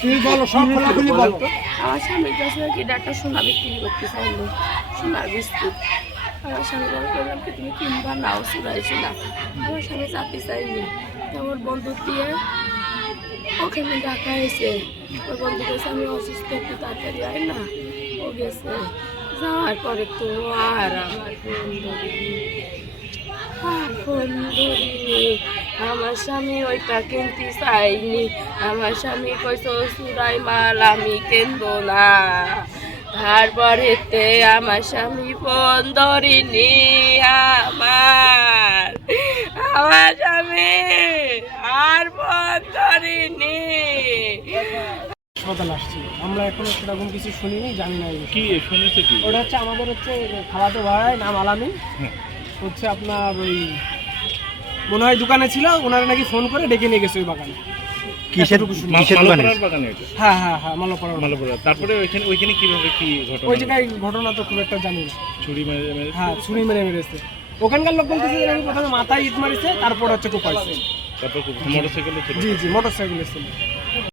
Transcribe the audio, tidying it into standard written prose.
তুমি বলো, সব খোলাখুলি বলো। আমার স্বামীর কাছে নাকি ডাটা সোনা বিক্রি করতে চাইলো, সোনার বিস্কুট। আমার স্বামী বললাম কি তুমি কিনবা নাও চুরাইছি না, আমার স্বামী চাকরি চাইনি। আমার বন্ধু দিয়ে ওখানে ডাকা হয়েছে, ওর বন্ধু গেছে আমি অসুস্থ, একটু তাড়াতাড়ি আয় না। ও গেছে, যাওয়ার পরে তো আর আমার ফোন ধরিনি, ফোন ধরিনি। আমার স্বামী ওইটা কিনতে চাইনি, আমার স্বামী কইছো চুরাই মাল আমি কিনবো না। তারপরেতে আমার স্বামী ফোন ধরিনি, আমার আমার স্বামী আর ফোন ধরিনি। হাসপাতাল আসছি আমরা, এখনো সেরকম কিছু শুনিনি, জানি না। কি শুনেছে কি? ওটা হচ্ছে আমাদের হচ্ছে খাওয়াতে ভাড়ায়, নাম আলামিন। হচ্ছে আপনার ওই মনে হয় দোকানে ছিল, ওনারা নাকি ফোন করে ডেকে নিয়ে গেছে ওই বাগানে। কিসের মালাপাড়ার বাগানে এটা? হ্যাঁ হ্যাঁ হ্যাঁ, মালাপাড়া। মালাপাড়া। তারপরে ওইখানে কিভাবে কি ঘটনা? ওই জায়গায় ঘটনা তো খুব একটা জানি না। ছুরি মেরে? হ্যাঁ, ছুরি মেরে মেরেছে। ওখানকার লোক বলতেছে যে নাকি প্রথমে মাথায় ইট মারিছে, তারপর হচ্ছে কোপাইছে। তারপর মোটরসাইকেলে ছিল? জি জি, মোটরসাইকেলে ছিল।